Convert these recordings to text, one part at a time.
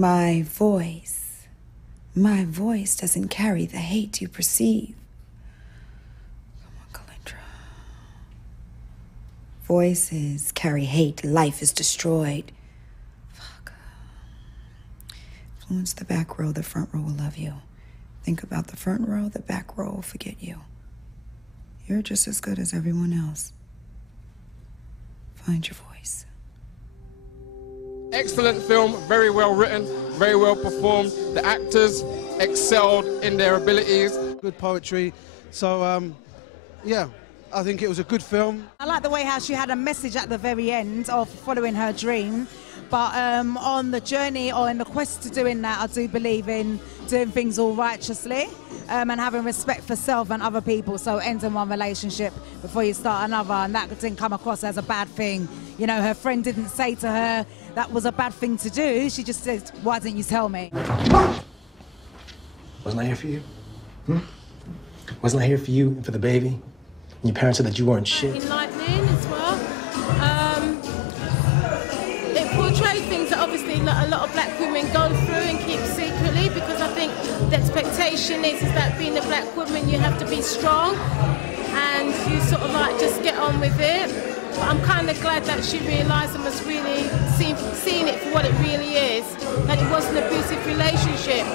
My voice doesn't carry the hate you perceive. Come on, Calindra. Voices carry hate. Life is destroyed. Fuck. Influence the back row. The front row will love you. Think about the front row. The back row will forget you. You're just as good as everyone else. Find your voice. Excellent film, very well written, very well performed. The actors excelled in their abilities. Good poetry. So, yeah, I think it was a good film. I like the way how she had a message at the very end of following her dream. But on the journey or in the quest to doing that, I do believe in doing things all righteously and having respect for self and other people. So ending one relationship before you start another, and that didn't come across as a bad thing. You know, her friend didn't say to her that was a bad thing to do. She just said, why didn't you tell me? Wasn't I here for you? Wasn't I here for you and for the baby? And your parents said that you weren't shit. Enlightening as well. It portrayed things that obviously a lot of black women go through and keep secretly, because I think the expectation is that being a black woman you have to be strong and you sort of like just get on with it. But I'm kind of glad that she realised and was really seeing it for what it really is, that it was an abusive relationship.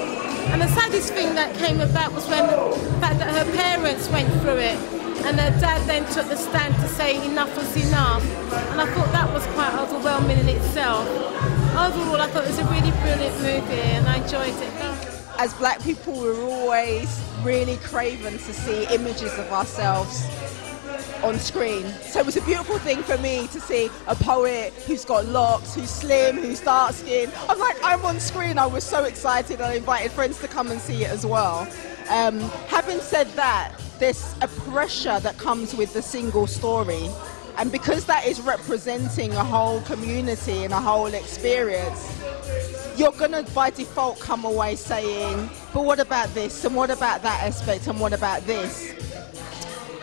And the saddest thing that came about was when the fact that her parents went through it, and her dad then took the stand to say enough was enough. And I thought that was quite overwhelming in itself. Overall, I thought it was a really brilliant movie and I enjoyed it. As black people, we're always really craving to see images of ourselves on screen. So it was a beautiful thing for me to see a poet who's got locks, who's slim, who's dark skinned. I'm like, I'm on screen. I was so excited. I invited friends to come and see it as well. Having said that, there's a pressure that comes with the single story. And because that is representing a whole community and a whole experience, you're gonna by default come away saying, but what about this? And what about that aspect? And what about this?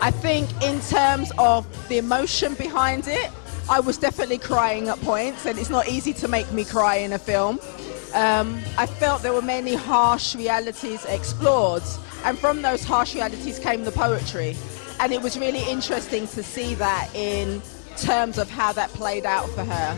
I think in terms of the emotion behind it, I was definitely crying at points, and it's not easy to make me cry in a film. I felt there were many harsh realities explored, and from those harsh realities came the poetry. And it was really interesting to see that in terms of how that played out for her.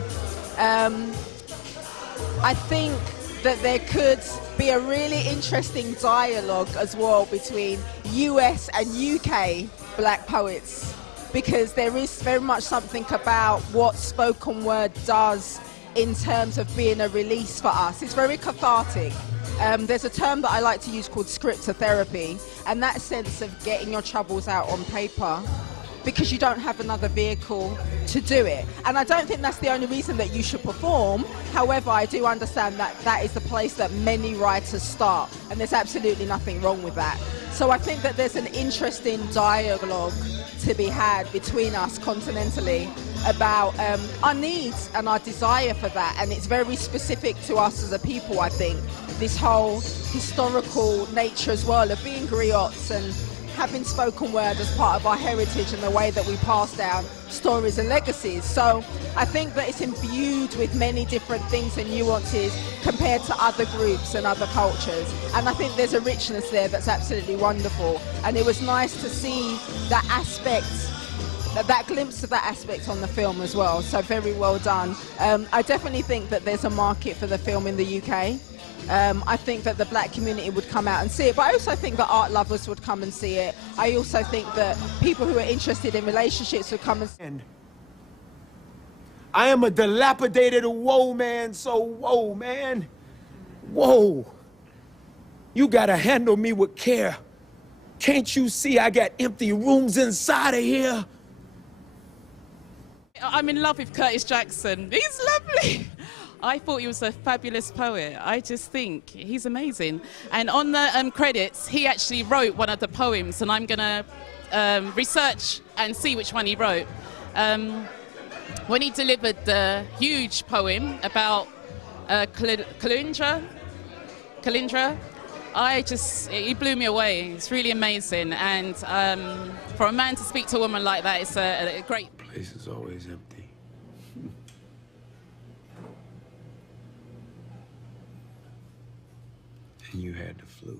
I think that there could be a really interesting dialogue as well between US and UK black poets, because there is very much something about what spoken word does in terms of being a release for us. It's very cathartic. There's a term that I like to use called scriptotherapy, and that sense of getting your troubles out on paper because you don't have another vehicle to do it. And I don't think that's the only reason that you should perform. However, I do understand that that is the place that many writers start, and there's absolutely nothing wrong with that. So I think that there's an interesting dialogue to be had between us continentally about our needs and our desire for that, and it's very specific to us as a people. I think this whole historical nature as well of being griots and having spoken word as part of our heritage and the way that we pass down stories and legacies. So I think that it's imbued with many different things and nuances compared to other groups and other cultures. And I think there's a richness there that's absolutely wonderful. And it was nice to see that aspect, that glimpse of that aspect on the film as well. So very well done. I definitely think that there's a market for the film in the UK. I think that the black community would come out and see it, but I also think that art lovers would come and see it. I also think that people who are interested in relationships would come and see it. I am a dilapidated woe man, so whoa, man. Whoa. You gotta handle me with care. Can't you see I got empty rooms inside of here? I'm in love with Curtis Jackson. He's lovely. I thought he was a fabulous poet. I just think he's amazing. And on the credits, he actually wrote one of the poems, and I'm going to research and see which one he wrote. When he delivered the huge poem about Calindra, he blew me away. It's really amazing. And for a man to speak to a woman like that, it's a great... The place is always empty. and you had the flu.